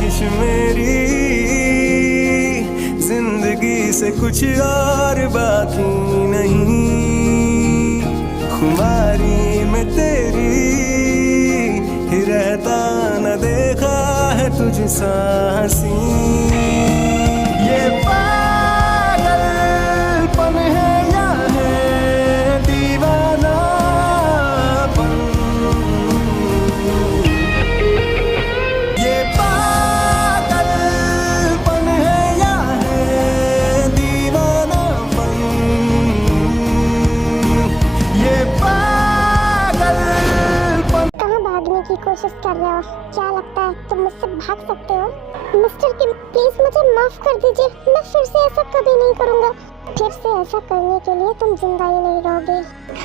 ख्वाहिश मेरी जिंदगी से कुछ और बाकी नहीं, खुमारी में तेरी ही रहता न देखा है तुझसा हंसी। ये पागलपन है या है दीवानापन, ये पागलपन है या है दीवानापन, ये पागलपन। कहाँ भागने की कोशिश कर रहे हो? क्या लगता है तुम मुझसे भाग सकते हो? मिस्टर किम प्लीज मुझे माफ कर दीजिए, मैं फिर से ऐसा कभी नहीं करूँगा। फिर से ऐसा करने के लिए तुम जिंदा ही नहीं रहोगे।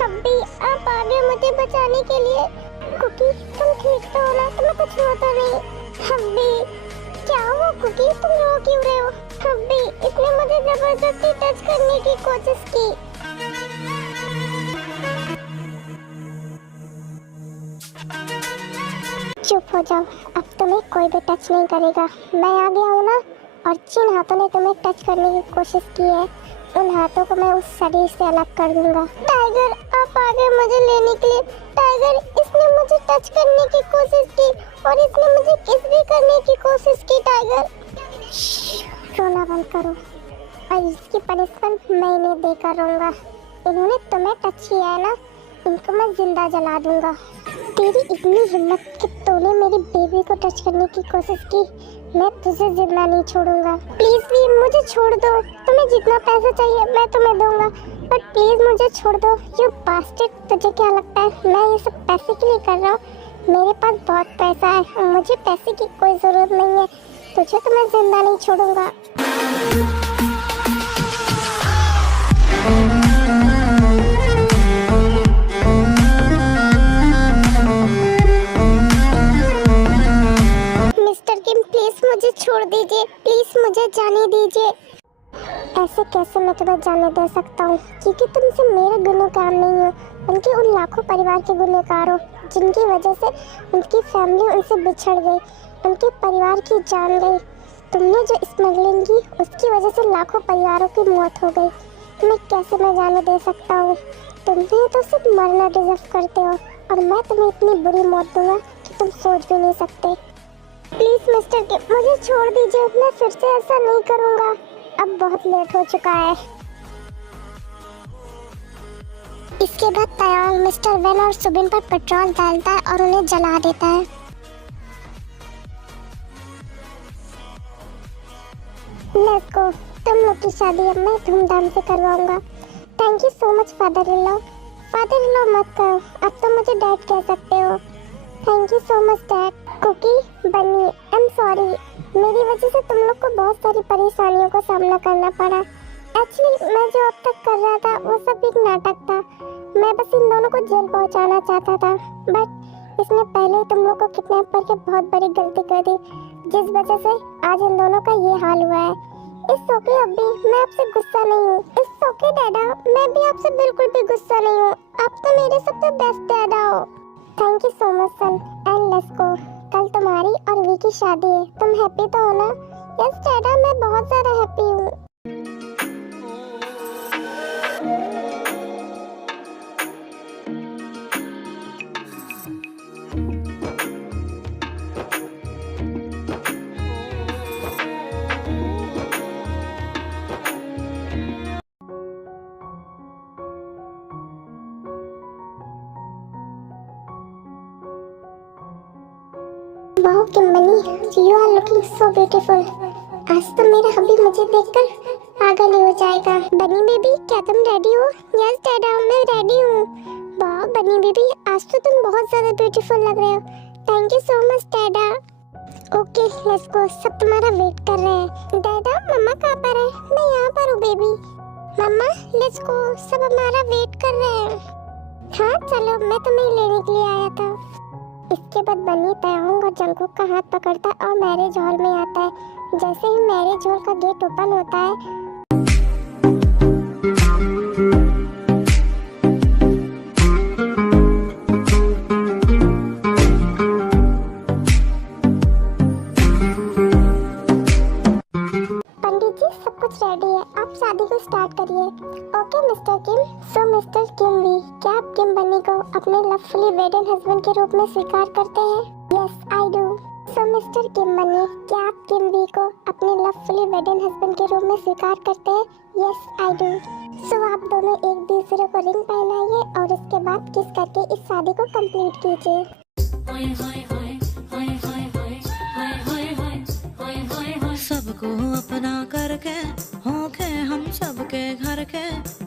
अभी आप आ गए मुझे बचाने के लिए। कुकी तुम ठीक तो हो ना? तुम्हें कुछ हुआ तो नहीं? अभी क्या हुआ कुकी, तुम रो क्यों रहे हो? अभी इसने मुझे जबरदस्ती टच करने की कोशिश की। चुप हो जाओ, अब तुम्हें कोई भी टच नहीं करेगा। मैं आ गया हूँ ना, और जिन हाथों ने तुम्हें टच करने की कोशिश की है उन हाथों को मैं उस शरीर से अलग कर दूंगा। टाइगर आप आ गए मुझे लेने के लिए। टाइगर इसने मुझे टच करने की कोशिश की और इसने मुझे किस भी करने की कोशिश की। टाइगर रोना बंद करो, और इसकी पनिशमेंट मैं इन्हें देकर रहूंगा। इन्होंने तुम्हें टच किया है ना, इनको मैं जिंदा जला दूंगा। तेरी इतनी हिम्मत कि तूने मेरी बेबी को टच करने की कोशिश की, मैं तुझे जिंदा नहीं छोड़ूंगा। प्लीज प्लीज मुझे छोड़ दो, तुम्हें जितना पैसा चाहिए मैं तुम्हें दूंगा, बट प्लीज मुझे छोड़ दो। यू बास्टर्ड, तुझे क्या लगता है मैं ये सब पैसे के लिए कर रहा हूँ? मेरे पास बहुत पैसा है, मुझे पैसे की कोई जरूरत नहीं है। तुझे तो मैं जिंदा नहीं छोड़ूंगा। मुझे छोड़ दीजिए, प्लीज मुझे जाने दीजिए। ऐसे कैसे मैं तुम्हें जाने दे सकता हूँ, क्योंकि तुमसे मेरे गुनहगार नहीं हो, उनके उन लाखों परिवार के गुनहगार हो जिनकी वजह से उनकी फैमिली उनसे बिछड़ गई, उनके परिवार की जान गई। तुमने जो स्मगलिंग की उसकी वजह से लाखों परिवारों की मौत हो गई। तुम्हें कैसे मैं जाने दे सकता हूँ? तुमने तो सिर्फ मरना डिजर्व करते हो, और मैं तुम्हें इतनी बुरी मौत दूंगा कि तुम सोच भी नहीं सकते। प्लीज मिस्टर किम मुझे छोड़ दीजिए, मैं फिर से ऐसा नहीं करूंगा। अब बहुत लेट हो चुका है। इसके बाद तयाल मिस्टर वेन और सुबिन पर पेट्रोल डालता है और उन्हें जला देता है। लेट्स गो, तुम लोग की शादी अब मैं धूमधाम से करवाऊंगा। Thank you so much father in law. Father in law मत कहो, अब तो मुझे डैड कह सकते हो। Thank you so much dad. कुकी बनी आई एम सॉरी, मेरी वजह से तुम लोग को बहुत सारी परेशानियों का सामना करना पड़ा। एक्चुअली मैं जो अब तक कर रहा था वो सब एक नाटक था। मैं बस इन दोनों को जेल पहुंचाना चाहता था, बट इसने पहले ही तुम लोग को किडनैप करके बहुत बड़ी गलती कर दी, जिस वजह से आज इन दोनों का ये हाल हुआ है। इस ओके अभी मैं आपसे गुस्सा नहीं हूँ। इस ओके डैडा, मैं भी आपसे बिल्कुल भी गुस्सा नहीं हूँ। आप तो मेरे सबसे बेस्ट डैडा हो। Thank you so much son, and let's go. कल तुम्हारी और वी की शादी है, तुम हैप्पी तो हो ना? यस डैडा, मैं बहुत ज़्यादा हैप्पी हूँ। Wow Kimberly, you are looking so beautiful. आज तो मेरा हबी मुझे देखकर पागल ही हो जाएगा। बनी बेबी, क्या तुम रेडी हो? यस डैडा, मैं रेडी हूँ। वाओ बनी बेबी, आज तो तुम बहुत ज़्यादा ब्यूटीफुल लग रहे हो। थैंक यू सो मच डैडा। ओके लेट्स गो, सब तुम्हारा वेट कर रहे हैं। डैडा मम्मा कहाँ पर है? मैं यहाँ पर हूँ बेबी। मम्मा लेट्स गो, सब हमारा वेट कर रहे हैं। हाँ चलो, मैं तुम्हें लेने के लिए आया था। इसके बाद बनी तयांग और जंगकुक का हाथ पकड़ता है और मैरिज हॉल में आता है। जैसे ही मैरिज हॉल का गेट ओपन होता है, किम। सो मिस्टर किम वी, क्या आप किम बनी को अपने लवफुली वेडिंग हस्बैंड के रूप में स्वीकार करते हैं? Yes I do. So mister Kim Bunny, क्या आप किम वी को अपने लवफुली वेडिंग हस्बैंड के रूप में स्वीकार करते हैं? Yes I do. सो आप दोनों एक दूसरे को रिंग पहनाइए और उसके बाद किस करके इस शादी को कंप्लीट कीजिए। सबको अपना करके हो गए हम सबके घर के,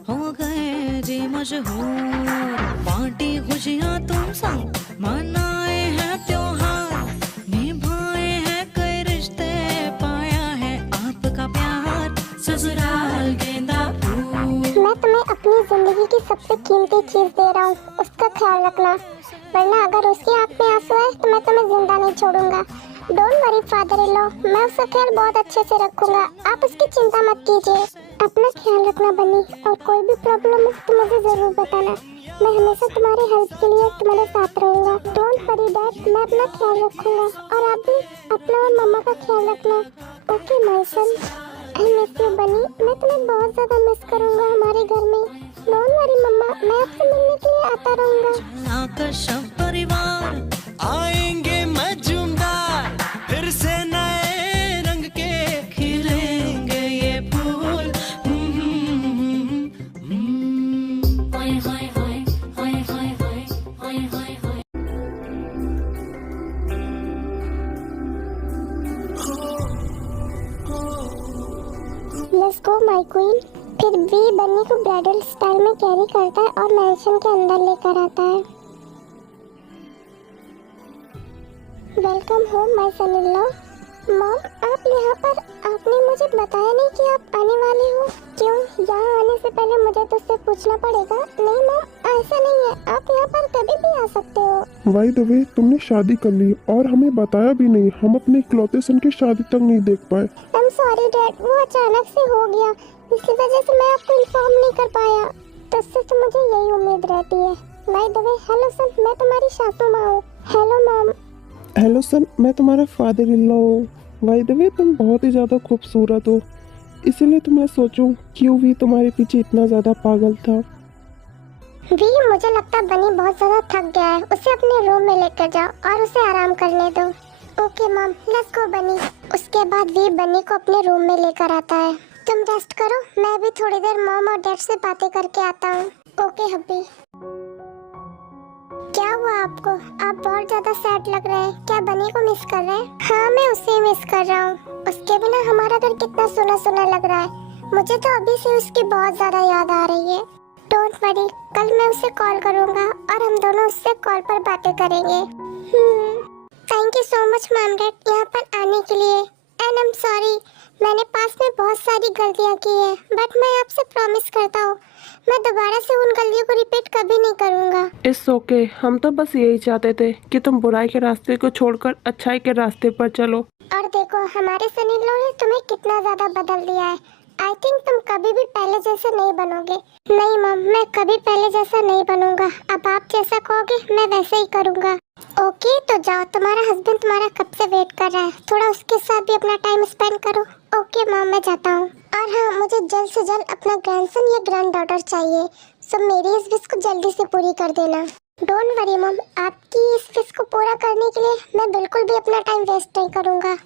हो गए जी मशहूर। बांटी खुशियाँ तुम संग, मनाए हैं त्योहार, निभाए हैं कई रिश्ते, पाया है आपका प्यार, ससुराल गेंदा फूल। मैं तुम्हें अपनी जिंदगी की सबसे कीमती चीज दे रहा हूँ, उसका ख्याल रखना, वरना अगर उसकी आंख में आंसू है तो मैं तुम्हें जिंदा नहीं छोड़ूंगा। Don't worry father in law, मैं उसका ख्याल बहुत अच्छे से रखूंगा, आप उसकी चिंता मत कीजिए। अपना ख्याल रखना बनी, और कोई भी प्रॉब्लम हो तो मुझे जरूर बताना, मैं हमेशा तुम्हारे हेल्प के लिए तुम्हारे साथ रहूंगा। डोंट वरी डैड, मैं अपना ख्याल रखूंगा, और आप भी अपना और मम्मा का ख्याल रखना। Okay my son, I miss you बनी, मैं तुम्हें बहुत ज्यादा मिस करूंगा हमारे घर में। डोंट वरी मम्मा, मैं आपसे मिलने के लिए आता रहूंगा। आकर्षक परिवार आएंगे मजूमदार, फिर से नए रंग के खिलेंगे ये फूल। Hi hi hi hi hi hi hi hi hi. Let's go my queen. फिर वी बन्नी को ब्राइडल स्टाइल में कैरी करता है और मैंशन के अंदर लेकर आता है। Welcome home my son in law. Mom, आप यहाँ पर, आपने मुझे बताया नहीं कि आप आने वाले हो। क्यों, यहाँ आने से पहले मुझे तुझसे पूछना पड़ेगा? नहीं मॉम, ऐसा नहीं है, आप यहाँ पर कभी भी आ सकते हो। बाय द वे, तुमने शादी कर ली और हमें बताया भी नहीं, हम अपने इकलौते सन की शादी तक नहीं देख पाए। आई एम सॉरी डैड, वो अचानक से हो गया, इसी वजह से मैं आपको इन्फॉर्म नहीं कर पाया। तुझसे तो मुझे यही उम्मीद रहती है। बाय द वे, हेलो सन, मैं तुम्हारी सासू माँ हूँ। Hello mom. हेलो सन, मैं तुम्हारा फादर इन लॉ हूँ। बाय द वे, तुम बहुत ही ज़्यादा खूबसूरत हो, इसीलिए तो मैं सोचूं क्यों भी तुम्हारे पीछे इतना ज़्यादा पागल था। वी, मुझे लगता बनी बहुत ज़्यादा थक गया है, उसे अपने रूम में लेकर जाओ और उसे आराम करने दो। ओके मॉम, लेट्स गो बनी। उसके बाद वी बनी को अपने रूम में लेकर आता है। तुम रेस्ट करो, मैं भी थोड़ी देर मॉम और डैड से बातें करके आता हूँ। Okay hubby. क्या हुआ आपको? आप बहुत ज्यादा सैड लग रहे हैं, क्या बनी को मिस कर रहे हैं? हाँ, मैं उसे मिस कर रहा हूँ, उसके बिना हमारा घर कितना सुना सुना लग रहा है। मुझे तो अभी से उसकी बहुत ज्यादा याद आ रही है। डोंट वरी, कल मैं उसे कॉल करूँगा और हम दोनों उससे कॉल पर बातें करेंगे। Thank you so much ma'am dad यहाँ पर आने के लिए। एंड आई एम सॉरी, मैंने पास में बहुत सारी गलतियाँ की हैं, बट मैं आपसे प्रॉमिस करता हूँ मैं दोबारा से उन गलतियों को रिपीट कभी नहीं करूँगा। इट्स ओके, हम तो बस यही चाहते थे कि तुम बुराई के रास्ते को छोड़कर अच्छाई के रास्ते पर चलो। और देखो, हमारे सनी इन लॉ ने तुम्हें कितना ज्यादा बदल दिया है। आई थिंक तुम कभी भी पहले जैसे नहीं बनोगे। नहीं मॉम, मैं कभी पहले जैसा नहीं बनूंगा, अब आप जैसा कहोगे मैं वैसे ही करूँगा। ओके, तो जाओ, तुम्हारा हस्बैंड तुम्हारा कब से वेट कर रहा है, थोड़ा उसके साथ भी अपना टाइम स्पेंड करो। ओके मॉम, मैं जाता हूँ। और हाँ, मुझे जल्द से जल्द अपना ग्रैंडसन या ग्रैंड डॉटर चाहिए, सो मेरी इस विश को जल्दी से पूरी कर देना। डोंट वरी मॉम, आपकी इस विश को पूरा करने के लिए मैं बिल्कुल भी अपना टाइम वेस्ट नहीं करूँगा।